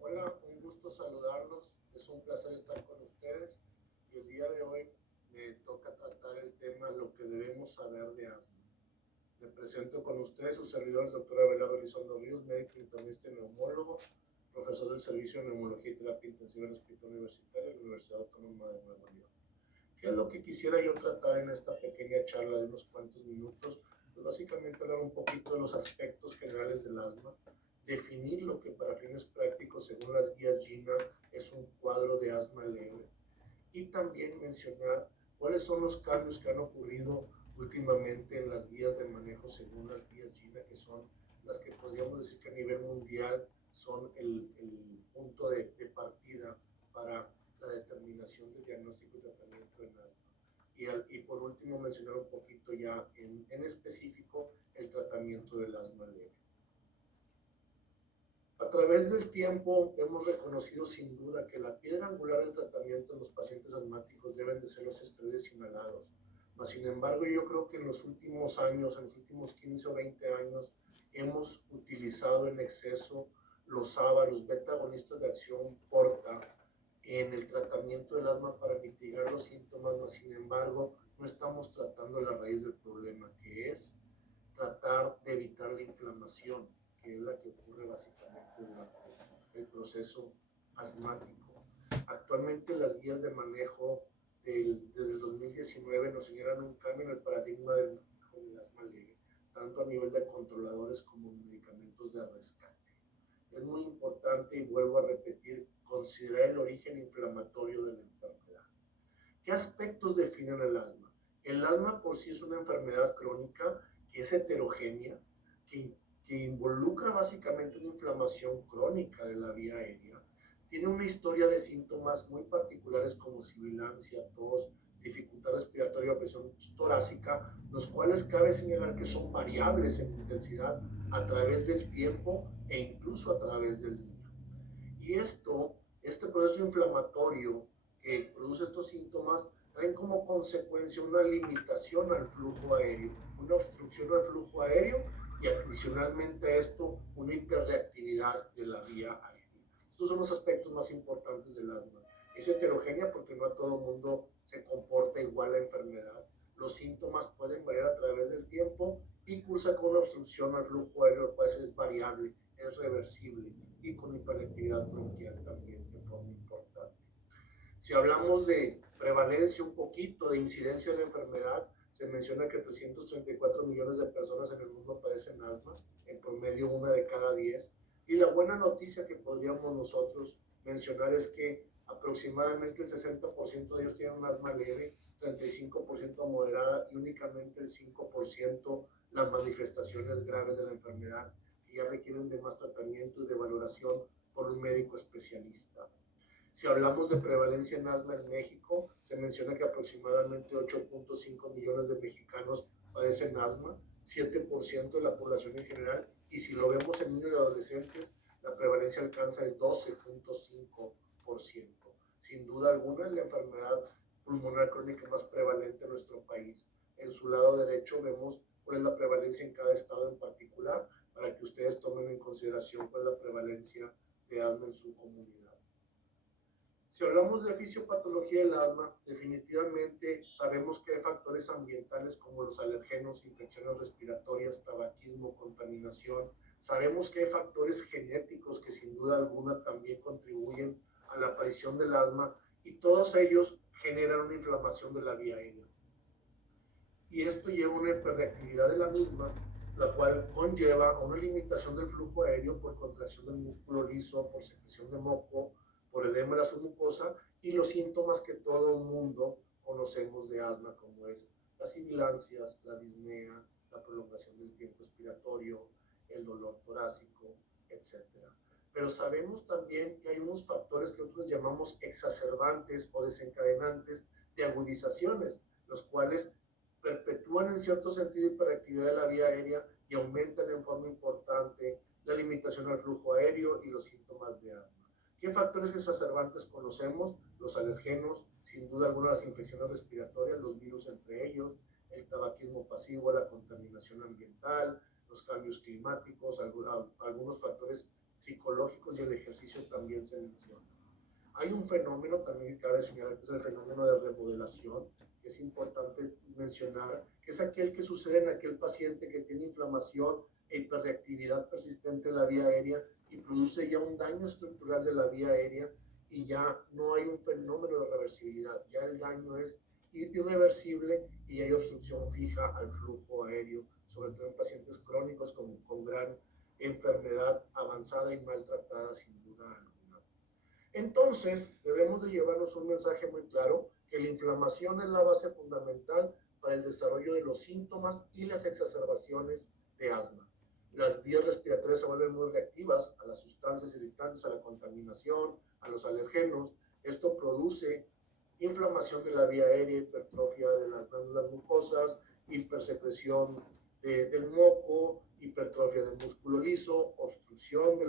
Hola, un gusto saludarlos. Es un placer estar con ustedes y el día de hoy me toca tratar el tema lo que debemos saber de asma. Me presento con ustedes su servidor, el doctor Abelardo Elizondo Ríos, médico internista y neumólogo, profesor del Servicio de Neumología y Terapia Intensiva en el Hospital Universitario de la Universidad Autónoma de Nuevo León. ¿Qué es lo que quisiera yo tratar en esta pequeña charla de unos cuantos minutos? Pues básicamente hablar un poquito de los aspectos generales del asma, definir lo que para fines prácticos, según las guías GINA, es un cuadro de asma leve y también mencionar cuáles son los cambios que han ocurrido últimamente en las guías de manejo según las guías GINA, que son las que podríamos decir que a nivel mundial son el punto de partida para la determinación del diagnóstico y tratamiento en asma. Y por último mencionar un poquito ya en específico el tratamiento del asma leve. A través del tiempo hemos reconocido sin duda que la piedra angular del tratamiento en los pacientes asmáticos deben de ser los esteroides inhalados. Mas, sin embargo, yo creo que en los últimos años, en los últimos 15 o 20 años, hemos utilizado en exceso los ABA, los beta agonistas de acción corta, en el tratamiento del asma para mitigar los síntomas, mas sin embargo, no estamos tratando la raíz del problema, que es tratar de evitar la inflamación, que es la que ocurre básicamente durante el proceso asmático. Actualmente las guías de manejo desde el 2019 nos señalan un cambio en el paradigma del manejo del asma leve, tanto a nivel de controladores como medicamentos de rescate. Es muy importante, y vuelvo a repetir, considerar el origen inflamatorio de la enfermedad. ¿Qué aspectos definen el asma? El asma por sí es una enfermedad crónica que es heterogénea, que involucra básicamente una inflamación crónica de la vía aérea. Tiene una historia de síntomas muy particulares como sibilancia, tos, dificultad respiratoria o presión torácica, los cuales cabe señalar que son variables en intensidad a través del tiempo e incluso a través del día. Y este proceso inflamatorio que produce estos síntomas traen como consecuencia una limitación al flujo aéreo, una obstrucción al flujo aéreo y adicionalmente a esto una hiperreactividad de la vía aérea. Estos son los aspectos más importantes del asma. Es heterogénea porque no a todo el mundo se comporta igual la enfermedad. Los síntomas pueden variar a través del tiempo y cursa con una obstrucción al flujo aéreo, lo cual es variable, es reversible y con hiperactividad bronquial también de forma importante. Si hablamos de prevalencia un poquito, de incidencia de la enfermedad, se menciona que 334 millones de personas en el mundo padecen asma, en promedio una de cada 10. Y la buena noticia que podríamos nosotros mencionar es que aproximadamente el 60% de ellos tienen un asma leve, 35% moderada y únicamente el 5% las manifestaciones graves de la enfermedad, que ya requieren de más tratamiento y de valoración por un médico especialista. Si hablamos de prevalencia en asma en México, se menciona que aproximadamente 8.5 millones de mexicanos padecen asma, 7% de la población en general, y si lo vemos en niños y adolescentes, la prevalencia alcanza el 12.5%. Sin duda alguna es la enfermedad pulmonar crónica más prevalente en nuestro país. En su lado derecho vemos cuál es la prevalencia en cada estado en particular, para que ustedes tomen en consideración cuál es la prevalencia de asma en su comunidad. Si hablamos de fisiopatología del asma, definitivamente sabemos que hay factores ambientales como los alergenos, infecciones respiratorias, tabaquismo, contaminación. Sabemos que hay factores genéticos que sin duda alguna también contribuyen a la aparición del asma y todos ellos generan una inflamación de la vía aérea. Y esto lleva a una hiperreactividad de la misma, la cual conlleva a una limitación del flujo aéreo por contracción del músculo liso, por secreción de moco, por edema de la submucosa y los síntomas que todo el mundo conocemos de asma, como es las sibilancias, la disnea, la prolongación del tiempo expiratorio, el dolor torácico, etc. Pero sabemos también que hay unos factores que nosotros llamamos exacerbantes o desencadenantes de agudizaciones, los cuales perpetúan en cierto sentido hiperactividad de la vía aérea y aumentan en forma importante la limitación al flujo aéreo y los síntomas de asma. ¿Qué factores exacerbantes conocemos? Los alergenos, sin duda alguna las infecciones respiratorias, los virus entre ellos, el tabaquismo pasivo, la contaminación ambiental, los cambios climáticos, algunos factores psicológicos y el ejercicio también se menciona. Hay un fenómeno también que cabe señalar, que es el fenómeno de remodelación, que es importante mencionar, que es aquel que sucede en aquel paciente que tiene inflamación e hiperreactividad persistente en la vía aérea y produce ya un daño estructural de la vía aérea y ya no hay un fenómeno de reversibilidad, ya el daño es irreversible y hay obstrucción fija al flujo aéreo, sobre todo en pacientes crónicos con gran enfermedad avanzada y maltratada sin duda alguna. Entonces, debemos de llevarnos un mensaje muy claro, que la inflamación es la base fundamental para el desarrollo de los síntomas y las exacerbaciones de asma. Las vías respiratorias se vuelven muy reactivas a las sustancias irritantes, a la contaminación, a los alergenos. Esto produce inflamación de la vía aérea, hipertrofia de las glándulas mucosas, hipersecreción del moco, hipertrofia del músculo liso, obstrucción de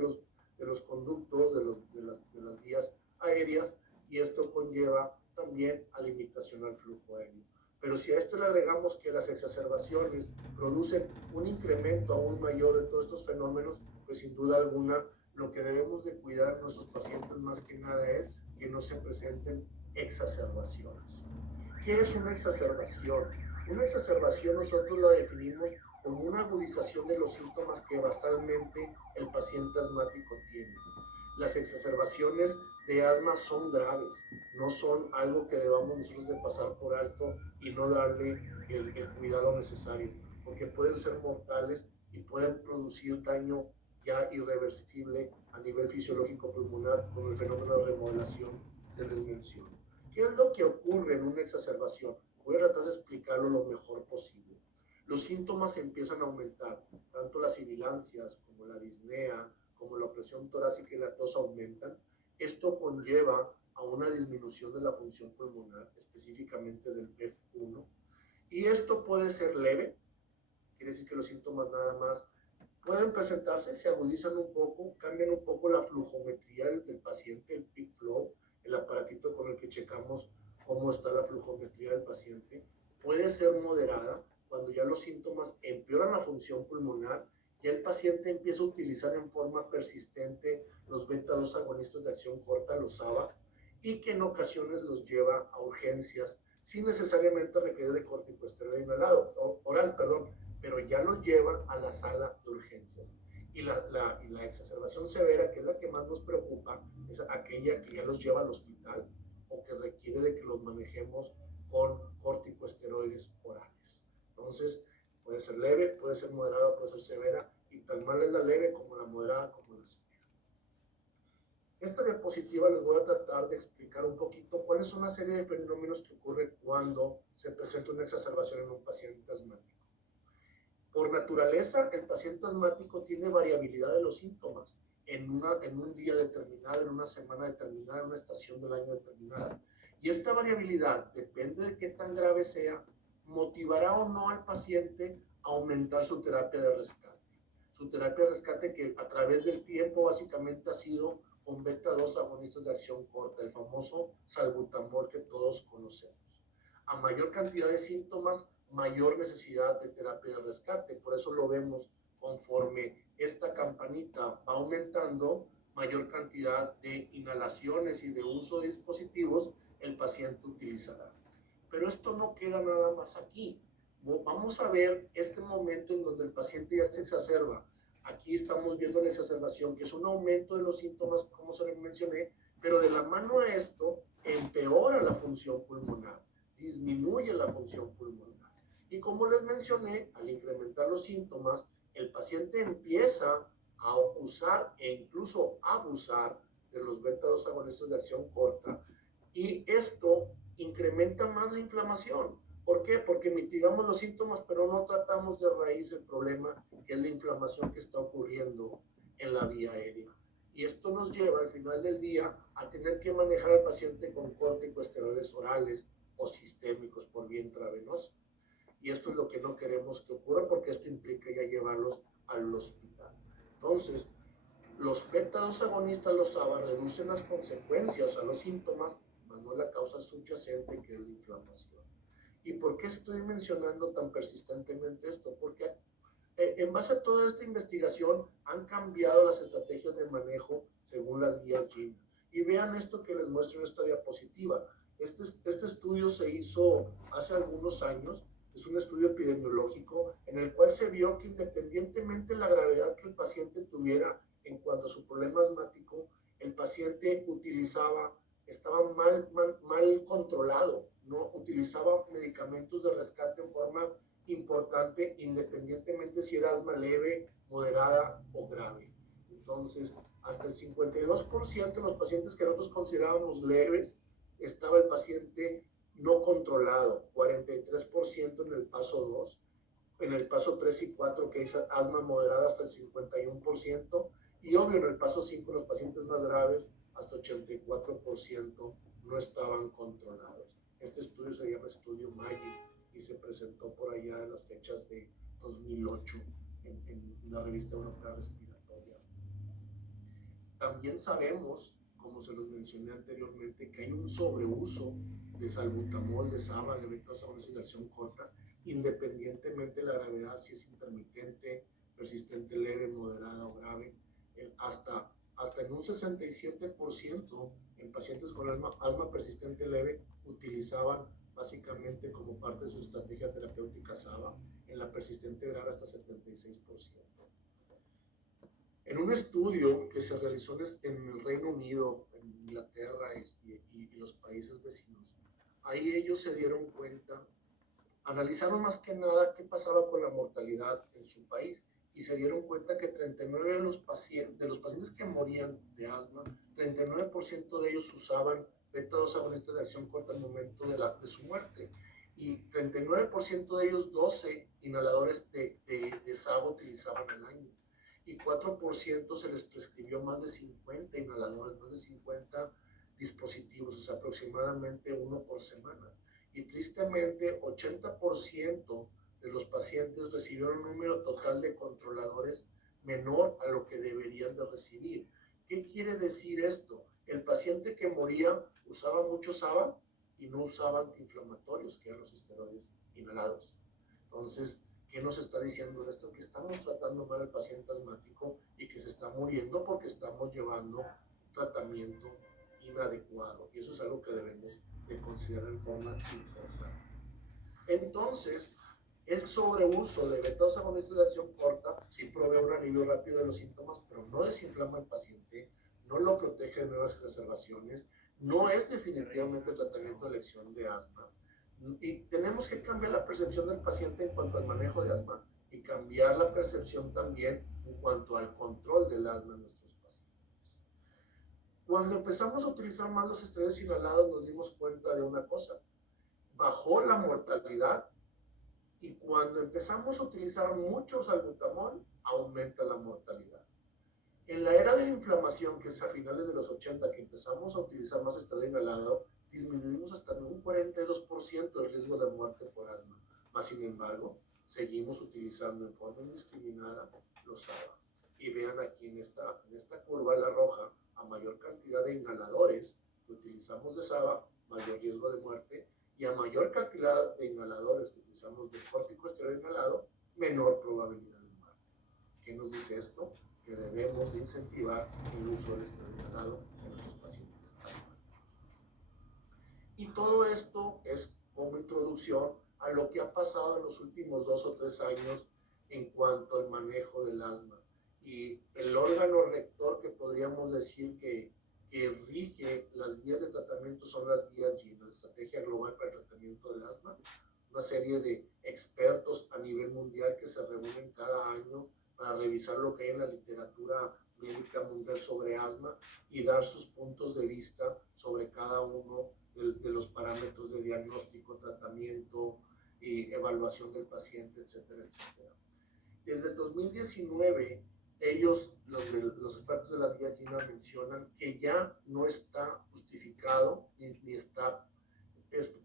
los conductos, de las vías aéreas, y esto conlleva también a limitación al flujo aéreo. Pero si a esto le agregamos que las exacerbaciones producen un incremento aún mayor de todos estos fenómenos, pues sin duda alguna lo que debemos de cuidar a nuestros pacientes más que nada es que no se presenten exacerbaciones. ¿Qué es una exacerbación? Una exacerbación nosotros la definimos como una agudización de los síntomas que basalmente el paciente asmático tiene. Las exacerbaciones de asma son graves, no son algo que debamos nosotros de pasar por alto y no darle el cuidado necesario, porque pueden ser mortales y pueden producir daño ya irreversible a nivel fisiológico pulmonar con el fenómeno de remodelación que les menciono. ¿Qué es lo que ocurre en una exacerbación? Voy a tratar de explicarlo lo mejor posible. Los síntomas empiezan a aumentar, tanto las sibilancias como la disnea, como la presión torácica y la tos aumentan. Esto conlleva a una disminución de la función pulmonar, específicamente del PEF1, y esto puede ser leve, quiere decir que los síntomas nada más pueden presentarse, se agudizan un poco, cambian un poco la flujometría del paciente, el peak flow, el aparatito con el que checamos cómo está la flujometría del paciente. Puede ser moderada cuando ya los síntomas empeoran la función pulmonar, ya el paciente empieza a utilizar en forma persistente los beta-2 agonistas de acción corta, los ABA, y que en ocasiones los lleva a urgencias sin necesariamente requerir de corticosteroide inhalado, oral, perdón, pero ya los lleva a la sala de urgencias. Y la exacerbación severa, que es la que más nos preocupa, es aquella que ya los lleva al hospital o que requiere de que los manejemos con corticosteroides orales. Entonces, puede ser leve, puede ser moderada, puede ser severa, y tan mal es la leve como la moderada como la severa. Esta diapositiva les voy a tratar de explicar un poquito cuáles son una serie de fenómenos que ocurren cuando se presenta una exacerbación en un paciente asmático. Por naturaleza, el paciente asmático tiene variabilidad de los síntomas en un día determinado, en una semana determinada, en una estación del año determinada. Y esta variabilidad, depende de qué tan grave sea, motivará o no al paciente a aumentar su terapia de rescate. Su terapia de rescate que a través del tiempo básicamente ha sido con beta-2 agonistas de acción corta, el famoso salbutamol que todos conocemos. A mayor cantidad de síntomas, mayor necesidad de terapia de rescate. Por eso lo vemos conforme esta campanita va aumentando, mayor cantidad de inhalaciones y de uso de dispositivos el paciente utilizará. Pero esto no queda nada más aquí. Vamos a ver este momento en donde el paciente ya se exacerba. Aquí estamos viendo la exacerbación, que es un aumento de los síntomas, como se les mencioné, pero de la mano a esto empeora la función pulmonar, disminuye la función pulmonar. Y como les mencioné, al incrementar los síntomas, el paciente empieza a usar e incluso abusar de los beta-2 agonistas de acción corta, y esto incrementa más la inflamación. ¿Por qué? Porque mitigamos los síntomas, pero no tratamos de raíz el problema, que es la inflamación que está ocurriendo en la vía aérea. Y esto nos lleva al final del día a tener que manejar al paciente con corticosteroides orales o sistémicos por vía intravenosa. Y esto es lo que no queremos que ocurra, porque esto implica ya llevarlos al hospital. Entonces, los beta-2 agonistas, los ABA, reducen las consecuencias, o sea, los síntomas, más no la causa subyacente, que es la inflamación. ¿Y por qué estoy mencionando tan persistentemente esto? Porque En base a toda esta investigación han cambiado las estrategias de manejo según las guías GINA. Y vean esto que les muestro en esta diapositiva. Este estudio se hizo hace algunos años, es un estudio epidemiológico en el cual se vio que independientemente de la gravedad que el paciente tuviera en cuanto a su problema asmático, el paciente estaba mal controlado, no utilizaba medicamentos de rescate en forma importante, independientemente si era asma leve, moderada o grave. Entonces, hasta el 52% de los pacientes que nosotros considerábamos leves, estaba el paciente no controlado, 43% en el paso 2, en el paso 3 y 4, que es asma moderada, hasta el 51%, y obvio en el paso 5, los pacientes más graves, hasta 84% no estaban controlados. Este estudio se llama estudio MAGIC y se presentó por allá en las fechas de 2008 en la revista europea respiratoria. También sabemos, como se los mencioné anteriormente, que hay un sobreuso de salbutamol, de SABA, de beta-2 de acción corta, independientemente de la gravedad, si es intermitente, persistente, leve, moderada o grave, hasta en un 67% en pacientes con asma persistente leve utilizaban básicamente como parte de su estrategia terapéutica SABA, en la persistente grave hasta 76%. En un estudio que se realizó en el Reino Unido, en Inglaterra y los países vecinos, ahí ellos se dieron cuenta, analizaron más que nada qué pasaba con la mortalidad en su país y se dieron cuenta que 39 de los pacientes que morían de asma, 39% de ellos usaban beta-2 agonistas de acción corta al momento de su muerte, y 39% de ellos 12 inhaladores de SABA utilizaban al año, y 4% se les prescribió más de 50 inhaladores, más de 50 dispositivos, o sea, aproximadamente uno por semana. Y tristemente, 80% de los pacientes recibieron un número total de controladores menor a lo que deberían de recibir. ¿Qué quiere decir esto? El paciente que moría usaba mucho SABA y no usaba antiinflamatorios, que eran los esteroides inhalados. Entonces, ¿qué nos está diciendo esto? Que estamos tratando mal al paciente asmático y que se está muriendo porque estamos llevando tratamiento inadecuado. Y eso es algo que debemos de considerar en forma importante. Entonces, el sobreuso de beta-2 agonistas de acción corta sí provee un alivio rápido de los síntomas, pero no desinflama al paciente, no lo protege de nuevas exacerbaciones, no es definitivamente el tratamiento de elección de asma. Y tenemos que cambiar la percepción del paciente en cuanto al manejo de asma y cambiar la percepción también en cuanto al control del asma en nuestros pacientes. Cuando empezamos a utilizar más los esteroides inhalados nos dimos cuenta de una cosa: bajó la mortalidad, y cuando empezamos a utilizar mucho salbutamol, aumenta la mortalidad. En la era de la inflamación, que es a finales de los 80, que empezamos a utilizar más esteroide inhalado, disminuimos hasta un 42% el riesgo de muerte por asma. Mas, sin embargo, seguimos utilizando en forma indiscriminada los SABA. Y vean aquí en esta curva, la roja, a mayor cantidad de inhaladores que utilizamos de SABA, mayor riesgo de muerte, y a mayor cantidad de inhaladores que utilizamos de corticosteroide inhalado, menor probabilidad de muerte. ¿Qué nos dice esto? Que debemos de incentivar el uso del esteroide inhalado en nuestros pacientes asmáticos. Y todo esto es como introducción a lo que ha pasado en los últimos 2 o 3 años en cuanto al manejo del asma. Y el órgano rector que podríamos decir que rige las guías de tratamiento son las guías GINA, la Estrategia Global para el Tratamiento del Asma, una serie de expertos a nivel mundial que se reúnen cada año para revisar lo que hay en la literatura médica mundial sobre asma y dar sus puntos de vista sobre cada uno de los parámetros de diagnóstico, tratamiento y evaluación del paciente, etcétera, etcétera. Desde el 2019, los expertos de las guías GINA mencionan que ya no está justificado ni está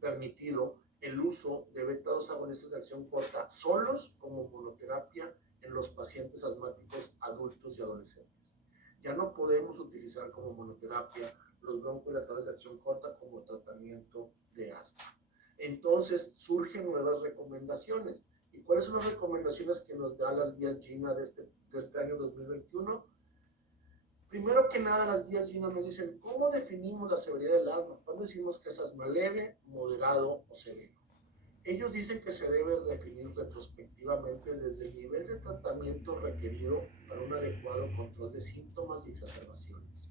permitido el uso de beta-2 agonistas de acción corta solos como monoterapia en los pacientes asmáticos adultos y adolescentes. Ya no podemos utilizar como monoterapia los broncodilatadores de acción corta como tratamiento de asma. Entonces surgen nuevas recomendaciones ¿Y cuáles son las recomendaciones que nos da las guías GINA de este año 2021? Primero que nada, las guías GINA nos dicen cómo definimos la severidad del asma. ¿Cuándo decimos que es asma leve, moderado o severo? Ellos dicen que se debe definir retrospectivamente desde el nivel de tratamiento requerido para un adecuado control de síntomas y exacerbaciones.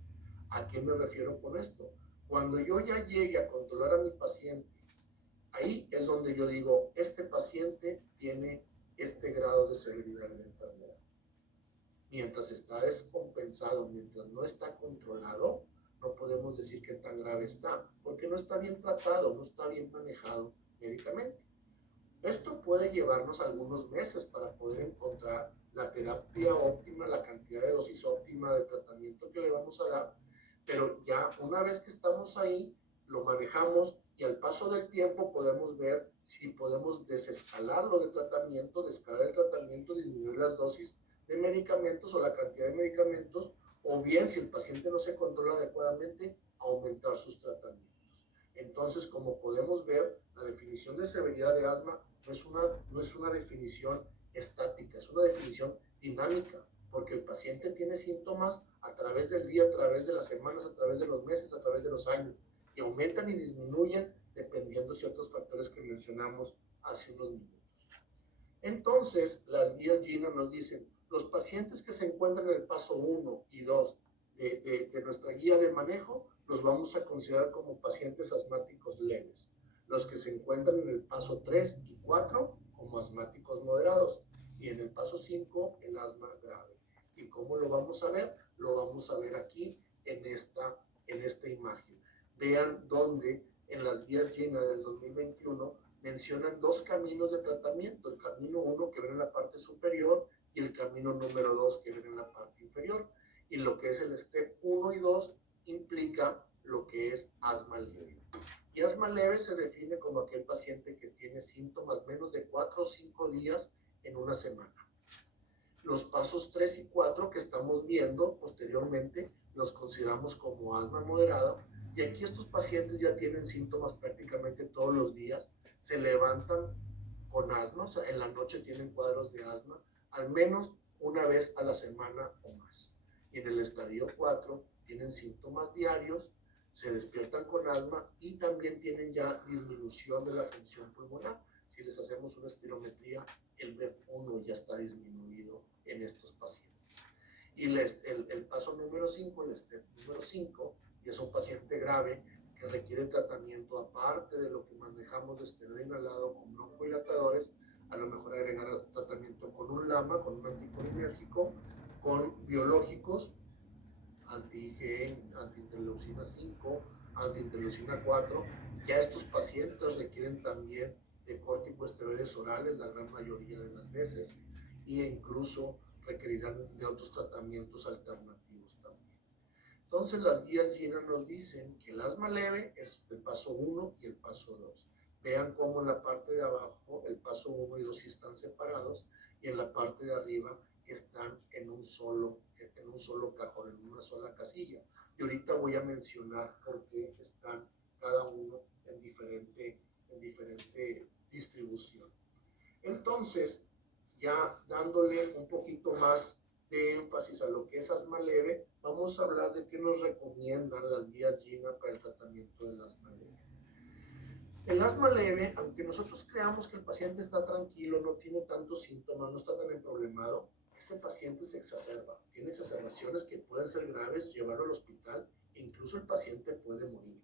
¿A qué me refiero con esto? Cuando yo ya llegue a controlar a mi paciente, ahí es donde yo digo, este paciente tiene este grado de severidad de la enfermedad. Mientras está descompensado, mientras no está controlado, no podemos decir qué tan grave está, porque no está bien tratado, no está bien manejado médicamente. Esto puede llevarnos algunos meses para poder encontrar la terapia óptima, la cantidad de dosis óptima de tratamiento que le vamos a dar, pero ya una vez que estamos ahí, lo manejamos y al paso del tiempo podemos ver si podemos desescalarlo de tratamiento, desescalar el tratamiento, disminuir las dosis de medicamentos o la cantidad de medicamentos, o bien si el paciente no se controla adecuadamente, aumentar sus tratamientos. Entonces, como podemos ver, la definición de severidad de asma no es una definición estática, es una definición dinámica, porque el paciente tiene síntomas a través del día, a través de las semanas, a través de los meses, a través de los años, y aumentan y disminuyen dependiendo de ciertos factores que mencionamos hace unos minutos. Entonces, las guías GINA nos dicen, los pacientes que se encuentran en el paso 1 y 2 de nuestra guía de manejo, los vamos a considerar como pacientes asmáticos leves. Los que se encuentran en el paso 3 y 4 como asmáticos moderados. Y en el paso 5, el asma grave. ¿Y cómo lo vamos a ver? Lo vamos a ver aquí en esta imagen. Vean dónde en las guías GINA del 2021 mencionan dos caminos de tratamiento, el camino 1 que ven en la parte superior y el camino número 2 que ven en la parte inferior. Y lo que es el step 1 y 2 implica lo que es asma leve. Y asma leve se define como aquel paciente que tiene síntomas menos de 4 o 5 días en una semana. Los pasos 3 y 4 que estamos viendo posteriormente los consideramos como asma moderada, y aquí estos pacientes ya tienen síntomas prácticamente todos los días, se levantan con asma, o sea, en la noche tienen cuadros de asma, al menos una vez a la semana o más. Y en el estadio 4 tienen síntomas diarios, se despiertan con asma y también tienen ya disminución de la función pulmonar. Si les hacemos una espirometría, el BEF1 ya está disminuido en estos pacientes. Y el paso número 5, el step número 5, y es un paciente grave que requiere tratamiento aparte de lo que manejamos de esteroide inhalado con broncodilatadores, a lo mejor agregar tratamiento con un LAMA, con un anticolinérgico, con biológicos, anti-IgE, anti-interleucina 5, anti-interleucina 4. Ya estos pacientes requieren también de corticosteroides orales la gran mayoría de las veces, e incluso requerirán de otros tratamientos alternativos también. Entonces las guías GINA nos dicen que el asma leve es el paso 1 y el paso 2. Vean cómo en la parte de abajo el paso 1 y 2 sí están separados, y en la parte de arriba están en un solo cajón, en una sola casilla. Y ahorita voy a mencionar por qué están cada uno en diferente distribución. Entonces, ya dándole un poquito más de énfasis a lo que es asma leve, vamos a hablar de qué nos recomiendan las guías GINA para el tratamiento del asma leve. El asma leve, aunque nosotros creamos que el paciente está tranquilo, no tiene tantos síntomas, no está tan emproblemado, ese paciente se exacerba, tiene exacerbaciones que pueden ser graves, llevarlo al hospital e incluso el paciente puede morir.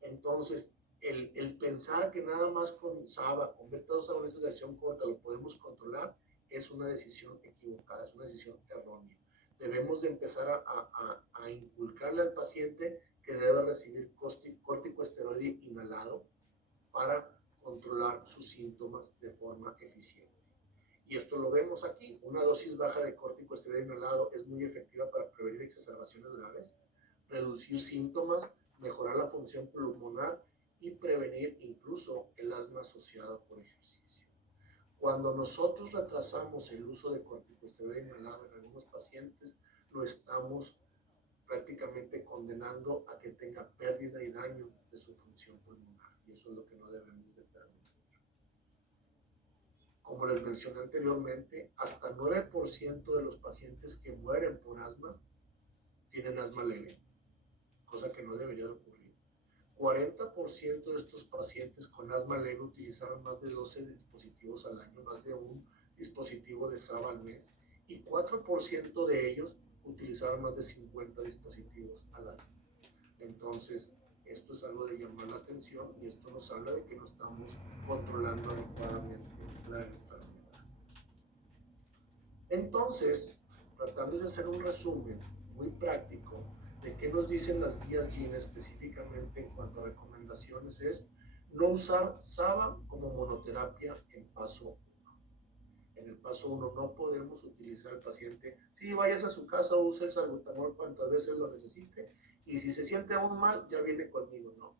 Entonces, el pensar que nada más con SABA, con beta-2 agonistas de acción corta lo podemos controlar, es una decisión equivocada, es una decisión errónea. Debemos de empezar a inculcarle al paciente que debe recibir corticosteroide inhalado para controlar sus síntomas de forma eficiente. Y esto lo vemos aquí, una dosis baja de corticosteroide inhalado es muy efectiva para prevenir exacerbaciones graves, reducir síntomas, mejorar la función pulmonar y prevenir incluso el asma asociada por ejercicio. Cuando nosotros retrasamos el uso de corticosteroide inhalado en algunos pacientes, lo estamos prácticamente condenando a que tenga pérdida y daño de su función pulmonar, y eso es lo que no debemos de permitir. Como les mencioné anteriormente, hasta 9% de los pacientes que mueren por asma tienen asma leve, cosa que no debería de ocurrir. 40% de estos pacientes con asma leve utilizaron más de 12 dispositivos al año, más de un dispositivo de SABA al mes, y 4% de ellos utilizaron más de 50 dispositivos al año. Entonces, esto es algo de llamar la atención y esto nos habla de que no estamos controlando adecuadamente la enfermedad. Entonces, tratando de hacer un resumen muy práctico de qué nos dicen las guías GINA específicamente en cuanto a recomendaciones, es no usar SABA como monoterapia en paso 1. En el paso 1 no podemos utilizar al paciente, si vayas a su casa, use el salbutamol cuantas veces lo necesite, y si se siente aún mal, ya viene conmigo. No,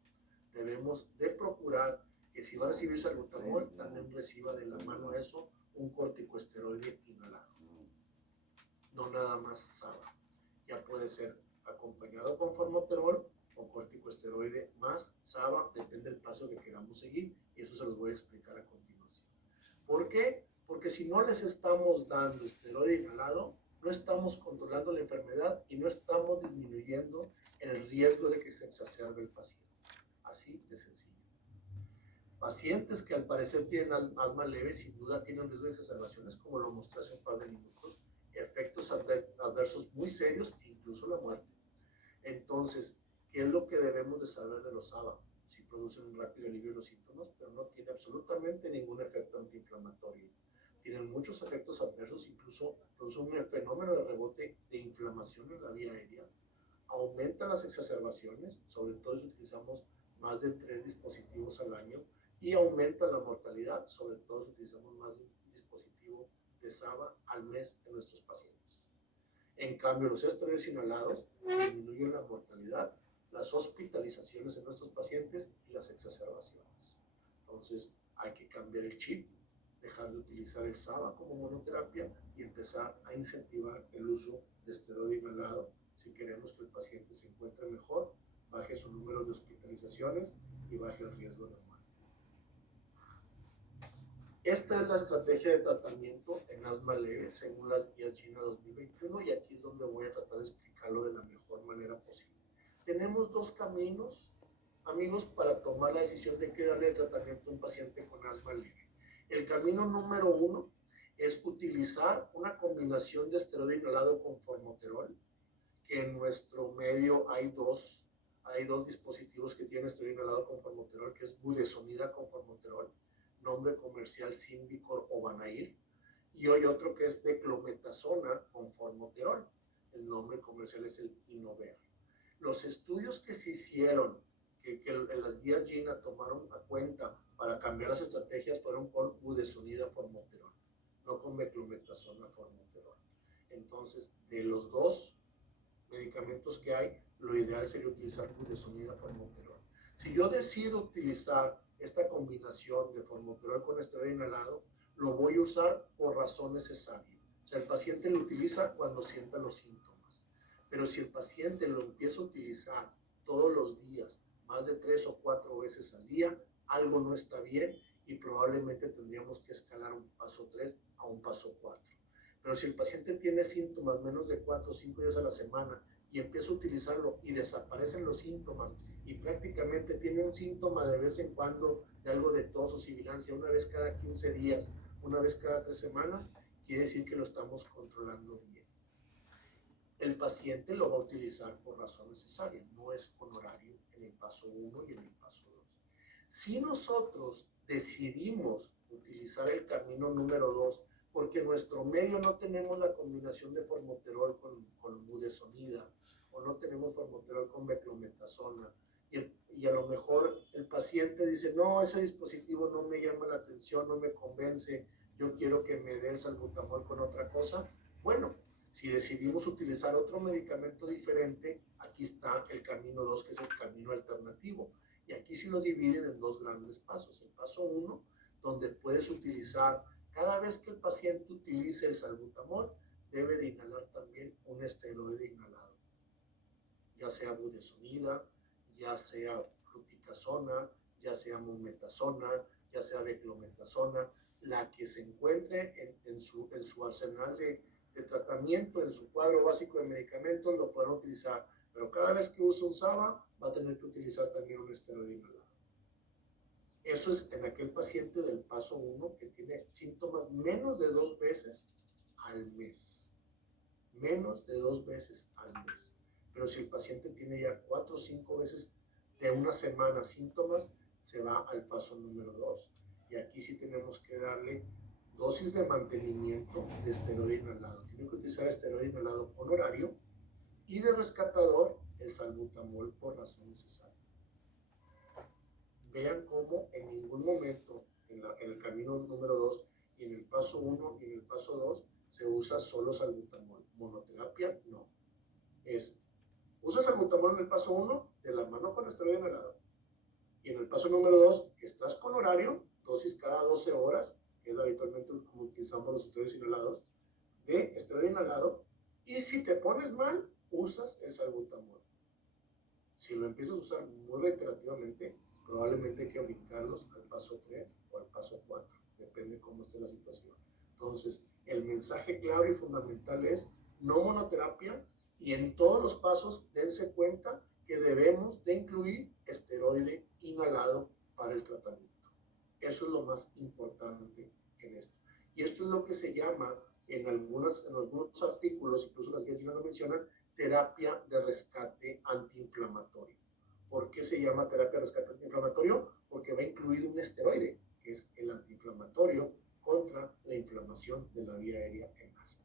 debemos de procurar que si va a recibir salbutamol, también reciba de la mano a eso un corticosteroide inhalado. No nada más SABA. Ya puede ser acompañado con formoterol o corticosteroide más SABA, depende del paso que queramos seguir, y eso se los voy a explicar a continuación. ¿Por qué? Porque si no les estamos dando esteroide inhalado, no estamos controlando la enfermedad y no estamos disminuyendo el riesgo de que se exacerbe el paciente. Así de sencillo. Pacientes que al parecer tienen asma leve, sin duda tienen riesgo de exacerbaciones, como lo mostré hace un par de minutos, efectos adversos muy serios e incluso la muerte. Entonces, ¿qué es lo que debemos de saber de los SABA? Sí producen un rápido alivio de los síntomas, pero no tiene absolutamente ningún efecto antiinflamatorio. Tienen muchos efectos adversos, incluso producen un fenómeno de rebote de inflamación en la vía aérea. Aumentan las exacerbaciones, sobre todo si utilizamos más de 3 dispositivos al año, y aumenta la mortalidad, sobre todo si utilizamos más de un dispositivo de SABA al mes en nuestros pacientes. En cambio, los esteroides inhalados disminuyen la mortalidad, las hospitalizaciones en nuestros pacientes y las exacerbaciones. Entonces, hay que cambiar el chip, dejar de utilizar el SABA como monoterapia y empezar a incentivar el uso de esteroide inhalado si queremos que el paciente se encuentre mejor, baje su número de hospitalizaciones y baje el riesgo de muerte. Esta es la estrategia de tratamiento en asma leve según las guías GINA 2021, y aquí es donde voy a tratar de explicarlo de la mejor manera posible. Tenemos dos caminos, amigos, para tomar la decisión de qué darle de tratamiento a un paciente con asma leve. El camino número 1 es utilizar una combinación de esteroide inhalado con formoterol, que en nuestro medio hay dos dispositivos que tienen esteroide inhalado con formoterol, que es budesonida con formoterol, nombre comercial Symbicort o Banail, y hoy otro que es beclometasona con formoterol, el nombre comercial es el Inover. Los estudios que se hicieron, que las guías GINA tomaron a cuenta para cambiar las estrategias, fueron con budesonida formoterol, no con beclometasona formoterol. Entonces, de los dos medicamentos que hay, lo ideal sería utilizar budesonida formoterol. Si yo decido utilizar esta combinación de formoterol con esteroide inhalado, lo voy a usar por razón necesaria. O sea, el paciente lo utiliza cuando sienta los síntomas. Pero si el paciente lo empieza a utilizar todos los días, más de 3 o 4 veces al día, algo no está bien y probablemente tendríamos que escalar un paso 3 a un paso 4. Pero si el paciente tiene síntomas menos de 4 o 5 días a la semana y empieza a utilizarlo y desaparecen los síntomas y prácticamente tiene un síntoma de vez en cuando de algo de tos o sibilancia, una vez cada 15 días, una vez cada 3 semanas, quiere decir que lo estamos controlando bien. El paciente lo va a utilizar por razón necesaria, no es honorario en el paso 1 y en el paso 2. Si nosotros decidimos utilizar el camino número 2, porque en nuestro medio no tenemos la combinación de formoterol con budesonida, o no tenemos formoterol con beclometasona, y a lo mejor el paciente dice, no, ese dispositivo no me llama la atención, no me convence, yo quiero que me dé el salbutamol con otra cosa. Bueno, si decidimos utilizar otro medicamento diferente, aquí está el camino 2, que es el camino alternativo. Y aquí sí lo dividen en dos grandes pasos. El paso 1, donde puedes utilizar, cada vez que el paciente utilice el salbutamol, debe de inhalar también un esteroide inhalado, ya sea budesonida, ya sea fluticasona, ya sea mometasona, ya sea beclometasona, la que se encuentre en su arsenal de tratamiento, en su cuadro básico de medicamentos, lo podrán utilizar. Pero cada vez que use un SABA, va a tener que utilizar también un esteroide inhalado. Eso es en aquel paciente del paso 1 que tiene síntomas menos de 2 veces al mes. Menos de 2 veces al mes. Pero si el paciente tiene ya 4 o 5 veces de una semana síntomas, se va al paso número 2. Y aquí sí tenemos que darle dosis de mantenimiento de esteroide inhalado. Tiene que utilizar esteroide inhalado con horario y de rescatador el salbutamol por razón necesaria. Vean cómo en ningún momento en el camino número 2 y en el paso 1 y en el paso 2 se usa solo salbutamol. Monoterapia no. Usas salbutamol en el paso 1 de la mano con esteroide inhalado. Y en el paso número 2 estás con horario, dosis cada 12 horas, que es habitualmente como utilizamos los esteroides inhalados, de esteroide inhalado. Y si te pones mal, usas el salbutamol. Si lo empiezas a usar muy reiterativamente, probablemente hay que brincarlos al paso 3 o al paso 4, depende cómo esté la situación. Entonces, el mensaje clave y fundamental es no monoterapia, y en todos los pasos dense cuenta que debemos de incluir esteroide inhalado para el tratamiento. Eso es lo más importante en esto. Y esto es lo que se llama en algunos artículos, incluso las guías lo mencionan, terapia de rescate antiinflamatorio. ¿Por qué se llama terapia de rescate antiinflamatorio? Porque va incluido un esteroide, que es el antiinflamatorio contra la inflamación de la vía aérea en asma.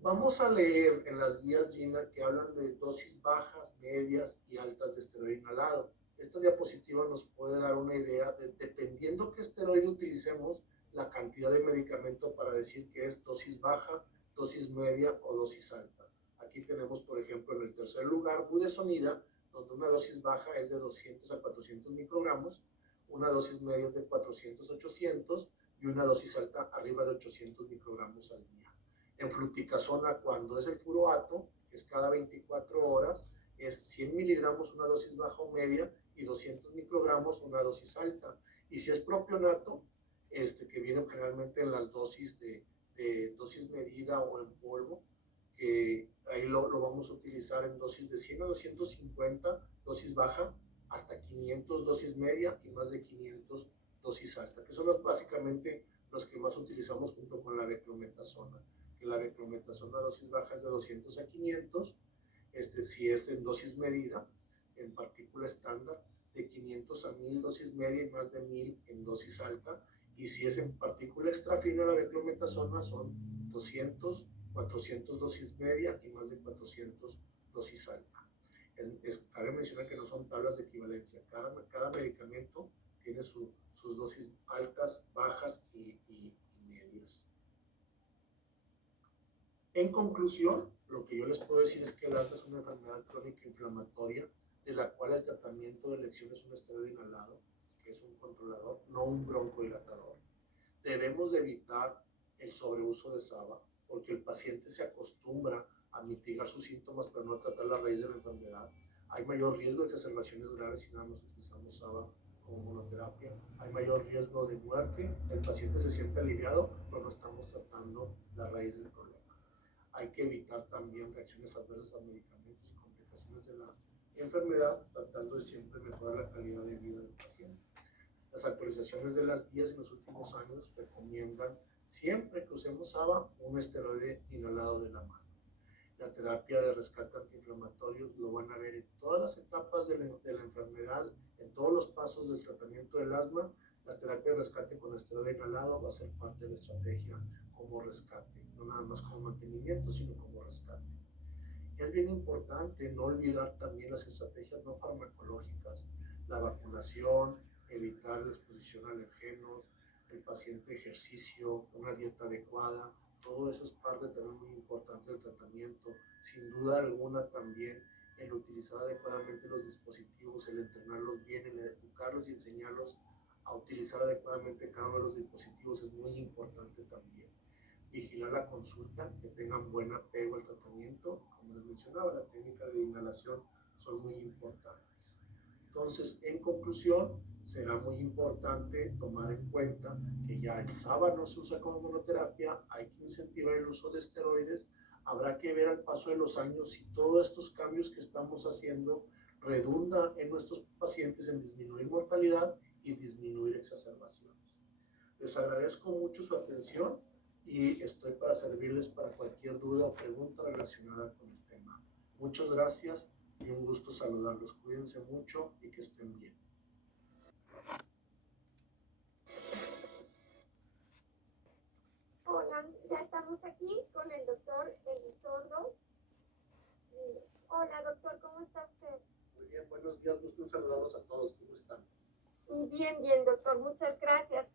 Vamos a leer en las guías GINA que hablan de dosis bajas, medias y altas de esteroide inhalado. Esta diapositiva nos puede dar una idea de, dependiendo qué esteroide utilicemos, la cantidad de medicamento para decir que es dosis baja, dosis media o dosis alta. Aquí tenemos, por ejemplo, en el tercer lugar, budesonida, donde una dosis baja es de 200 a 400 microgramos, una dosis media es de 400 a 800 y una dosis alta arriba de 800 microgramos al día. En fluticasona, cuando es el furoato, que es cada 24 horas, es 100 miligramos una dosis baja o media y 200 microgramos una dosis alta. Y si es propionato, que viene generalmente en las dosis de dosis medida o en polvo, que ahí lo vamos a utilizar en dosis de 100 a 250, dosis baja, hasta 500 dosis media y más de 500 dosis alta, que son básicamente los que más utilizamos junto con la beclometasona. La beclometasona dosis baja es de 200 a 500, si es en dosis medida, en partícula estándar, de 500 a 1000 dosis media y más de 1000 en dosis alta, y si es en partícula extra fina, la beclometasona son 200, 400 dosis media y más de 400 dosis alta. Cabe mencionar que no son tablas de equivalencia, cada medicamento tiene sus dosis altas, bajas y medias. En conclusión, lo que yo les puedo decir es que el asma es una enfermedad crónica inflamatoria de la cual el tratamiento de elección es un esteroide inhalado, que es un controlador, no un broncodilatador. Debemos de evitar el sobreuso de SABA porque el paciente se acostumbra a mitigar sus síntomas pero no a tratar la raíz de la enfermedad. Hay mayor riesgo de exacerbaciones graves si nada más utilizamos SABA como monoterapia. Hay mayor riesgo de muerte. El paciente se siente aliviado, pero no estamos tratando la raíz del problema. Hay que evitar también reacciones adversas a medicamentos y complicaciones de la enfermedad, tratando de siempre mejorar la calidad de vida del paciente. Las actualizaciones de las guías en los últimos años recomiendan siempre que usemos SABA un esteroide inhalado de la mano. La terapia de rescate antiinflamatorios lo van a ver en todas las etapas de la enfermedad, en todos los pasos del tratamiento del asma. La terapia de rescate con esteroide inhalado va a ser parte de la estrategia como rescate, no nada más como mantenimiento, sino como rescate. Es bien importante no olvidar también las estrategias no farmacológicas, la vacunación, evitar la exposición a alergenos, el paciente ejercicio, una dieta adecuada, todo eso es parte también muy importante del tratamiento. Sin duda alguna también el utilizar adecuadamente los dispositivos, el entrenarlos bien, el educarlos y enseñarlos a utilizar adecuadamente cada uno de los dispositivos es muy importante también. Vigilar la consulta, que tengan buen apego al tratamiento. Como les mencionaba, la técnica de inhalación son muy importantes. Entonces, en conclusión, será muy importante tomar en cuenta que ya el SABA no se usa como monoterapia, hay que incentivar el uso de esteroides, habrá que ver al paso de los años si todos estos cambios que estamos haciendo redunda en nuestros pacientes en disminuir mortalidad y disminuir exacerbaciones. Les agradezco mucho su atención y estoy para servirles para cualquier duda o pregunta relacionada con el tema. Muchas gracias y un gusto saludarlos. Cuídense mucho y que estén bien. Hola, ya estamos aquí con el doctor Elizondo. Hola, doctor, ¿cómo está usted? Muy bien, buenos días, gusto en saludarlos a todos. ¿Cómo están? Bien, doctor, muchas gracias.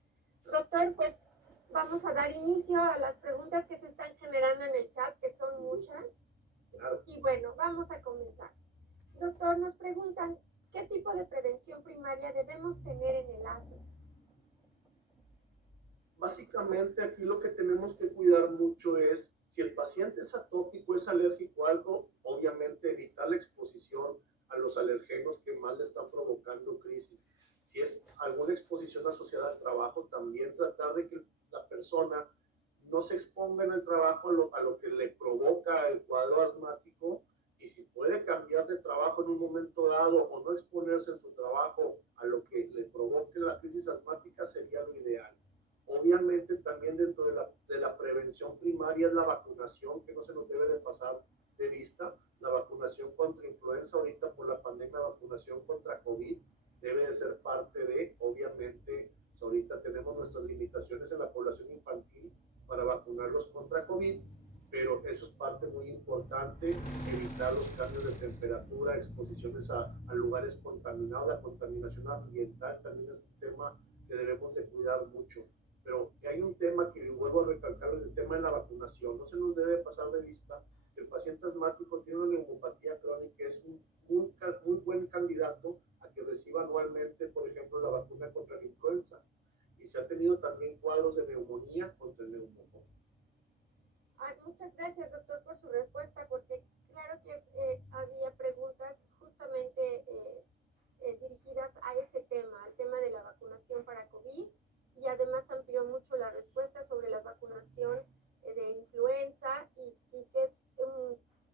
Doctor, pues vamos a dar inicio a las preguntas que se están generando en el chat, que son muchas. Claro. Y bueno, vamos a comenzar. Doctor, nos preguntan, ¿qué tipo de prevención primaria debemos tener en el asma? Básicamente aquí lo que tenemos que cuidar mucho es, si el paciente es atópico, es alérgico a algo, obviamente evitar la exposición a los alergenos que más le están provocando crisis. Si es alguna exposición asociada al trabajo, también tratar de que la persona no se exponga en el trabajo a lo que le provoca el cuadro asmático, y si puede cambiar de trabajo en un momento dado o no exponerse en su trabajo a lo que le provoque la crisis asmática, sería lo ideal. Obviamente también dentro de la prevención primaria es la vacunación, que no se nos debe de pasar de vista. La vacunación contra influenza, ahorita por la pandemia, vacunación contra COVID, debe de ser parte de, obviamente, pues ahorita tenemos nuestras limitaciones en la población infantil para vacunarlos contra COVID, pero eso es parte muy importante, evitar los cambios de temperatura, exposiciones a lugares contaminados. La contaminación ambiental también es un tema que debemos de cuidar mucho. Pero hay un tema que vuelvo a recalcar, el tema de la vacunación. No se nos debe pasar de vista que el paciente asmático tiene una neumopatía crónica, es un muy buen candidato a que reciba anualmente, por ejemplo, la vacuna contra la influenza. Y se ha tenido también cuadros de neumonía contra el neumococo. Muchas gracias, doctor, por su respuesta, porque claro que había preguntas justamente dirigidas a ese tema, al tema de la vacunación para COVID, y además amplió mucho la respuesta sobre la vacunación de influenza y que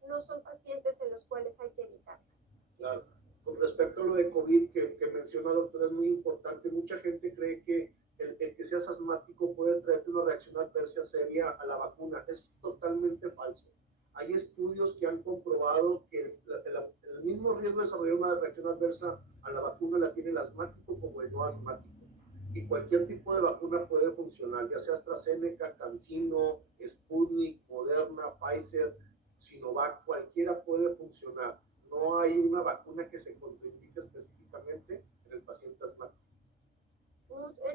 no son pacientes en los cuales hay que evitarlas. Claro. Con respecto a lo de COVID que menciona la doctora, es muy importante. Mucha gente cree que el que seas asmático puede traerte una reacción adversa seria a la vacuna. Es totalmente falso. Hay estudios que han comprobado que el mismo riesgo de desarrollar una reacción adversa a la vacuna la tiene el asmático como el no asmático. Y cualquier tipo de vacuna puede funcionar, ya sea AstraZeneca, CanSino, Sputnik, Moderna, Pfizer, Sinovac, cualquiera puede funcionar. No hay una vacuna que se contraindique específicamente en el paciente asmático.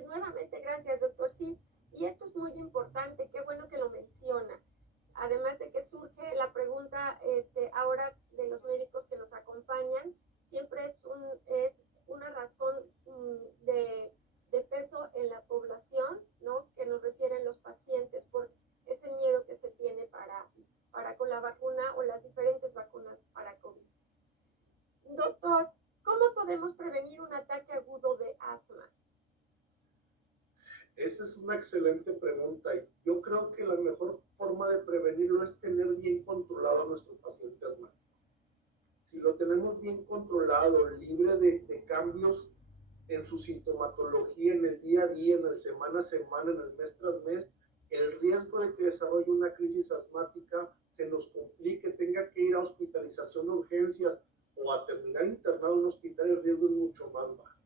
Nuevamente, gracias, doctor. Sí, y esto es muy importante, qué bueno que lo menciona. Además de que surge la pregunta ahora de los médicos que nos acompañan, siempre es una razón de peso en la población, ¿no? Que nos refieren los pacientes por ese miedo que se tiene para con la vacuna o las diferentes vacunas para COVID. Doctor, ¿cómo podemos prevenir un ataque agudo de asma? Esa es una excelente pregunta. Yo creo que la mejor forma de prevenirlo es tener bien controlado a nuestro paciente asmático. Si lo tenemos bien controlado, libre de cambios en su sintomatología, en el día a día, en el semana a semana, en el mes tras mes, el riesgo de que desarrolle una crisis asmática se nos complique, tenga que ir a hospitalización de urgencias o a terminar internado en un hospital, el riesgo es mucho más bajo.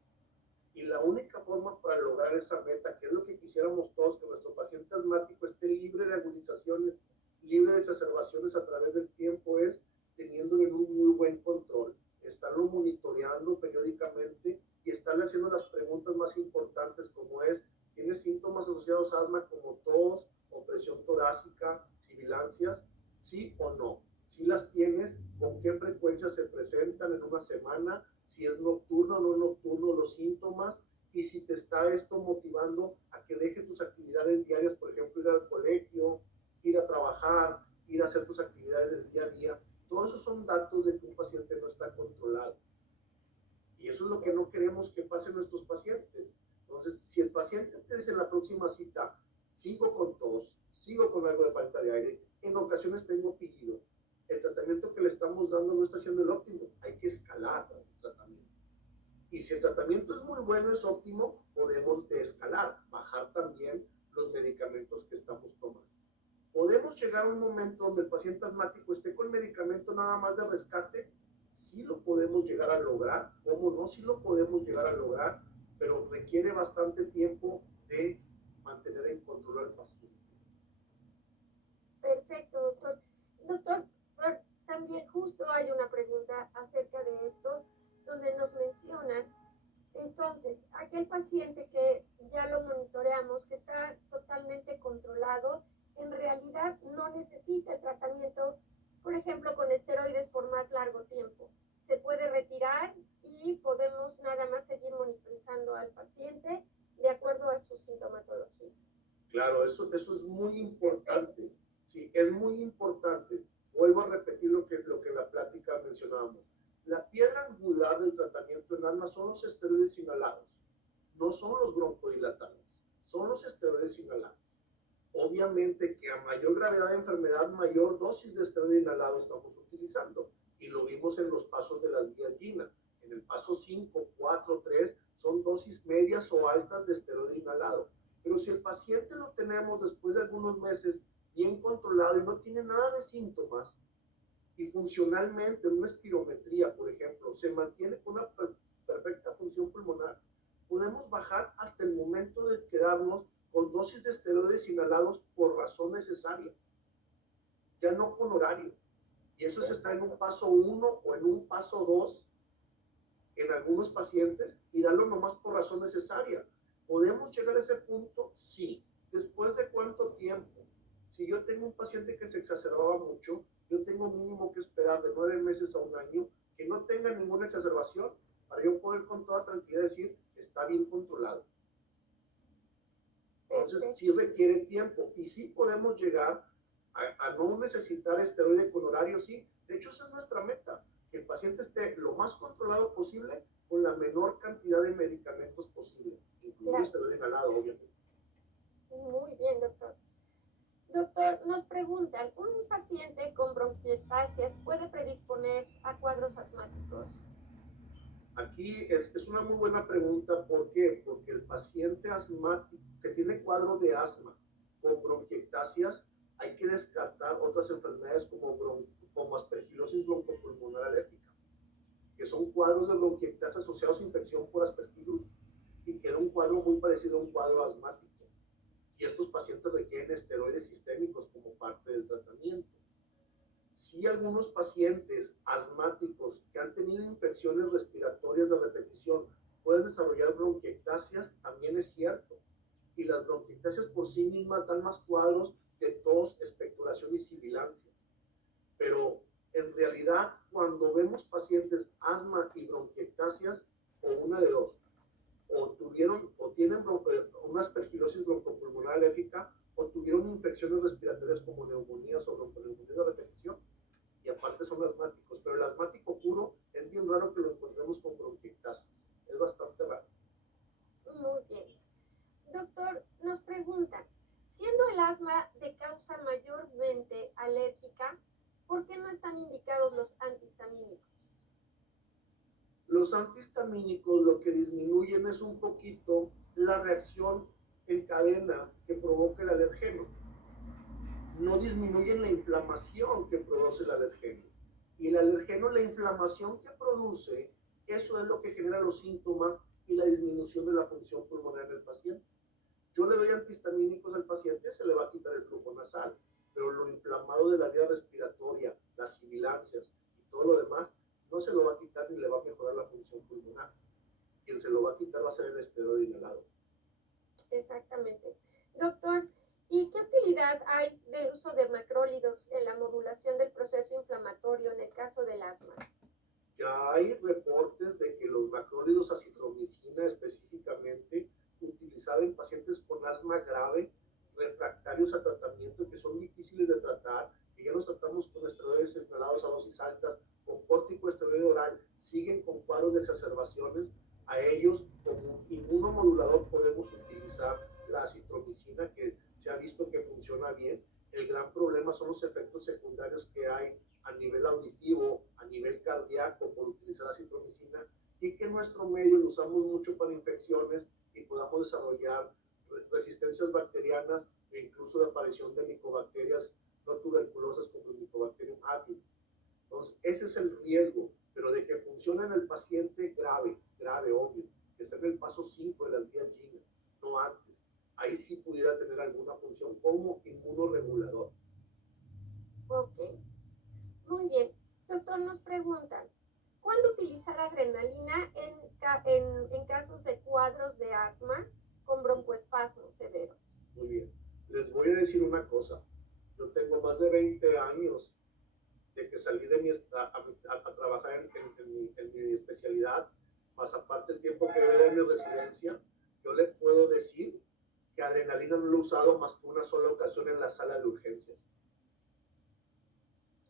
Y la única forma para lograr esa meta, que es lo que quisiéramos todos, que nuestro paciente asmático esté libre de agudizaciones, libre de exacerbaciones a través del tiempo, es teniéndole un muy buen control, estarlo monitoreando periódicamente y estarle haciendo las preguntas más importantes, como es: ¿tienes síntomas asociados a asma como tos, opresión torácica, sibilancias? ¿Sí o no? Si las tienes, ¿con qué frecuencia se presentan en una semana? Si es nocturno o no nocturno, los síntomas, y si te está esto motivando a que dejes tus actividades diarias, por ejemplo, ir al colegio, ir a trabajar, ir a hacer tus actividades del día a día. Todos esos son datos de que un paciente no está controlado. Y eso eso es lo que no queremos que pase en nuestros pacientes. Entonces, si el paciente te dice en la próxima cita, sigo con tos, sigo con algo de falta de aire, en ocasiones tengo pigido, el tratamiento que le estamos dando no está siendo el óptimo, hay que escalar el tratamiento. Y si el tratamiento es muy bueno, es óptimo, podemos descalar, bajar también los medicamentos que estamos tomando. Podemos llegar a un momento donde el paciente asmático esté con medicamento nada más de rescate, sí lo podemos llegar a lograr, ¿cómo no? Sí lo podemos llegar a lograr, pero requiere bastante tiempo de mantener en control al paciente. Perfecto, doctor. Doctor, también justo hay una pregunta acerca de esto, donde nos mencionan, entonces, aquel paciente que ya lo monitoreamos, que está totalmente controlado, en realidad no necesita el tratamiento, por ejemplo, con esteroides por más largo tiempo. Se puede retirar y podemos nada más seguir monitorizando al paciente de acuerdo a su sintomatología. Claro, eso es muy importante. Sí, es muy importante. Vuelvo a repetir lo que en la plática mencionábamos. La piedra angular del tratamiento en asma son los esteroides inhalados, no son los broncodilatadores, son los esteroides inhalados. Obviamente que a mayor gravedad de enfermedad, mayor dosis de esteroide inhalado estamos utilizando. Y lo vimos en los pasos de las guías GINA. En el paso 5, 4, 3 son dosis medias o altas de esteroide inhalado. Pero si el paciente lo tenemos después de algunos meses bien controlado y no tiene nada de síntomas, y funcionalmente en una espirometría, por ejemplo, se mantiene con una perfecta función pulmonar, podemos bajar hasta el momento de quedarnos con dosis de esteroides inhalados por razón necesaria, ya no con horario. Y eso se está en un paso 1 o en un paso 2 en algunos pacientes y darlo nomás por razón necesaria. ¿Podemos llegar a ese punto? Sí. ¿Después de cuánto tiempo? Si yo tengo un paciente que se exacerbaba mucho, yo tengo mínimo que esperar de 9 meses a un año que no tenga ninguna exacerbación para yo poder con toda tranquilidad decir, está bien controlado. Entonces, sí requiere tiempo y sí podemos llegar a no necesitar esteroide con horario, sí. De hecho, esa es nuestra meta, que el paciente esté lo más controlado posible con la menor cantidad de medicamentos posible, incluido esteroide inhalado, obviamente. Muy bien, doctor. Doctor, nos preguntan, ¿un paciente con bronquiectasias puede predisponer a cuadros asmáticos? Aquí es una muy buena pregunta. ¿Por qué? Porque el paciente asmático que tiene cuadro de asma con bronquiectasias, hay que descartar otras enfermedades como aspergilosis broncopulmonar alérgica, que son cuadros de bronquiectasia asociados a infección por aspergillus y queda un cuadro muy parecido a un cuadro asmático. Y estos pacientes requieren esteroides sistémicos como parte del tratamiento. Sí, algunos pacientes asmáticos que han tenido infecciones respiratorias de repetición pueden desarrollar bronquiectasias, también es cierto. Y las bronquiectasias por sí mismas dan más cuadros de tos, expectoración y sibilancias. Pero en realidad, cuando vemos pacientes asma y bronquiectasias, o una de dos, o tienen una aspergilosis broncopulmonar alérgica, o tuvieron infecciones respiratorias como neumonías o bronconeumonías de repetición, y aparte son asmáticos, pero el asmático puro es bien raro que lo encontremos con bronquiectasias, es bastante raro. Muy bien. Doctor, nos preguntan, siendo el asma de causa mayormente alérgica, ¿por qué no están indicados los antihistamínicos? Los antihistamínicos lo que disminuyen es un poquito la reacción en cadena que provoca el alergeno. No disminuyen la inflamación que produce el alergeno. Y el alergeno, la inflamación que produce, eso es lo que genera los síntomas y la disminución de la función pulmonar en el paciente. Yo le doy antihistamínicos al paciente, se le va a quitar el flujo nasal, pero lo inflamado de la vía respiratoria, las sibilancias y todo lo demás, no se lo va a quitar ni le va a mejorar la función pulmonar. Quien se lo va a quitar va a ser el esteroide inhalado. Exactamente. Doctor, ¿y qué utilidad hay del uso de macrólidos en la modulación del proceso inflamatorio en el caso del asma? Ya hay reportes de que los macrólidos acitromicina específicamente utilizado en pacientes con asma grave, refractarios a tratamiento, que son difíciles de tratar, que ya los tratamos con esteroides inhalados a dosis altas, con corticoesteroide oral, siguen con cuadros de exacerbaciones, El gran problema son los efectos secundarios que hay a nivel auditivo, a nivel cardíaco por utilizar acitromicina y que en nuestro medio lo usamos mucho para infecciones y podamos desarrollar resistencias bacterianas e incluso de aparición de micobacterias no tuberculosas como el Mycobacterium avium. Entonces, ese es el riesgo, pero de que funcione en el paciente, grave, grave, obvio, que está en el paso 5 de las guías GINA, no antes. Ahí sí pudiera tener alguna función como inmunoregulador. Ok, muy bien. Doctor, nos preguntan, ¿cuándo utilizar adrenalina en casos de cuadros de asma con broncoespasmos severos? Muy bien. Les voy a decir una cosa. Yo tengo más de 20 años de que salí de a trabajar en mi especialidad, más aparte el tiempo que llevé de mi residencia, yo le puedo decir que adrenalina no lo he usado más que una sola ocasión en la sala de urgencias.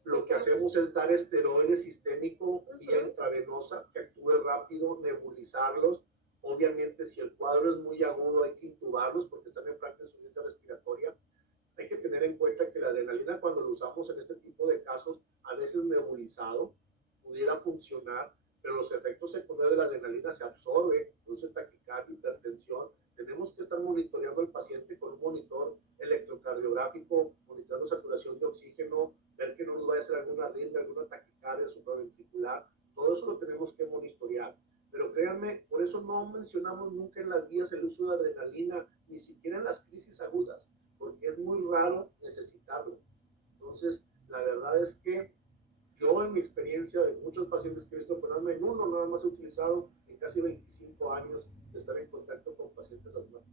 Lo que hacemos es dar esteroide sistémico vía intravenosa que actúe rápido, nebulizarlos. Obviamente, si el cuadro es muy agudo, hay que intubarlos porque están en franca insuficiencia respiratoria. Hay que tener en cuenta que la adrenalina, cuando lo usamos en este tipo de casos, a veces nebulizado, pudiera funcionar, pero los efectos secundarios de la adrenalina se absorbe, produce taquicardia, hipertensión. Tenemos que estar monitoreando al paciente con un monitor electrocardiográfico, monitoreando saturación de oxígeno, ver que no nos vaya a hacer alguna arritmia, alguna taquicardia supraventricular. Todo eso lo tenemos que monitorear. Pero créanme, por eso no mencionamos nunca en las guías el uso de adrenalina, ni siquiera en las crisis agudas, porque es muy raro necesitarlo. Entonces, la verdad es que yo en mi experiencia de muchos pacientes que he visto con asma, en uno nada más he utilizado en casi 25 años de estar en contacto con pacientes asmáticos.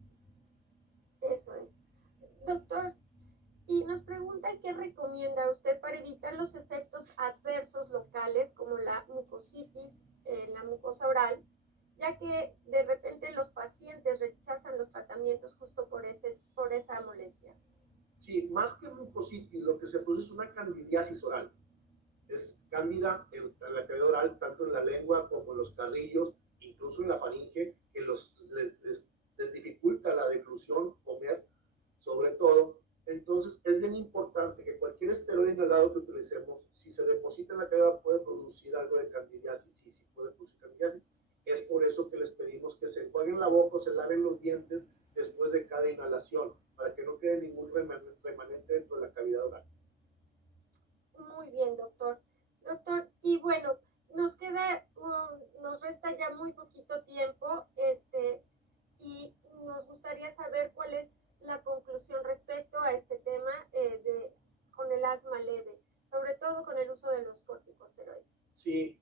Eso es. Doctor, y nos pregunta qué recomienda usted para evitar los efectos adversos locales como la mucositis, la mucosa oral, ya que de repente los pacientes rechazan los tratamientos justo por esa molestia. Sí, más que mucositis, lo que se produce es una candidiasis oral. Es cándida en la cavidad oral, tanto en la lengua como en los carrillos, incluso en la faringe, que les dificulta la deglución, comer, sobre todo. Entonces, es bien importante que cualquier esteroide inhalado que utilicemos, si se deposita en la cavidad, puede producir algo de candidiasis, sí puede producir candidiasis. Es por eso que les pedimos que se enjuaguen la boca o se laven los dientes después de cada inhalación, para que no quede ningún remanente dentro de la cavidad oral. Muy bien, doctor. Doctor, y bueno, nos resta ya muy poquito tiempo, y nos gustaría saber cuál es la conclusión respecto a este tema con el asma leve, sobre todo con el uso de los corticosteroides. Sí,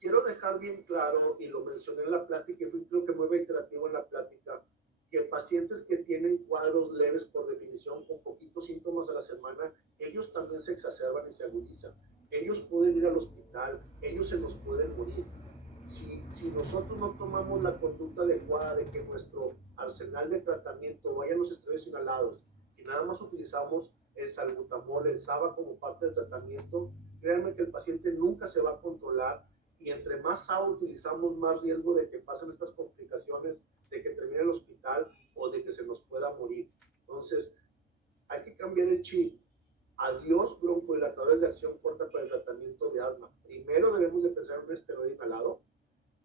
quiero dejar bien claro, y lo mencioné en la plática, y fui creo que muy reiterativo en la plática, que pacientes que tienen cuadros leves por definición, con poquitos síntomas a la semana, ellos también se exacerban y se agudizan. Ellos pueden ir al hospital, ellos se nos pueden morir. Si nosotros no tomamos la conducta adecuada de que nuestro arsenal de tratamiento vayan los esteroides inhalados y nada más utilizamos el salbutamol, el SABA como parte del tratamiento, créanme que el paciente nunca se va a controlar y entre más SABA utilizamos, más riesgo de que pasen estas complicaciones, de que termine el hospital o de que se nos pueda morir. Entonces, hay que cambiar el chip. Adiós broncodilatadores de acción corta para el tratamiento de asma. Primero debemos de pensar en un esteroide inhalado,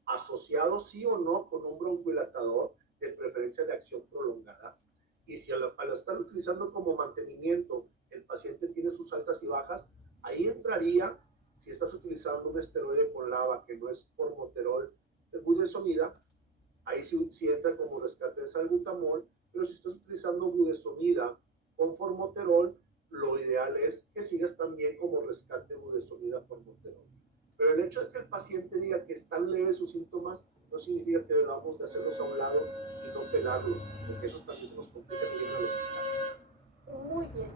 asociado sí o no con un broncodilatador, de preferencia de acción prolongada. Y si al estar utilizando como mantenimiento, el paciente tiene sus altas y bajas, ahí entraría, si estás utilizando un esteroide con LABA, que no es formoterol, de budesonida, ahí sí entra como rescate de salbutamol, pero si estás utilizando budesonida con formoterol, lo ideal es que sigas también como rescate de budesonida formoterol. Pero el hecho de que el paciente diga que están leves sus síntomas no significa que debamos de hacerlos a un lado y no pegarlos, porque esos también se nos complican y llegan al hospital. Muy bien,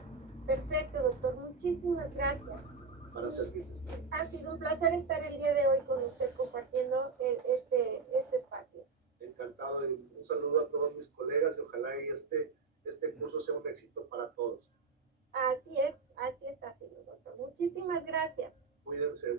perfecto, doctor. Muchísimas gracias. Para servirles. Ha sido un placer estar el día de hoy con usted compartiendo este espacio. Encantado y un saludo a todos mis colegas y ojalá y este curso sea un éxito para todos. Así está siendo, doctor. Muchísimas gracias. Cuídense.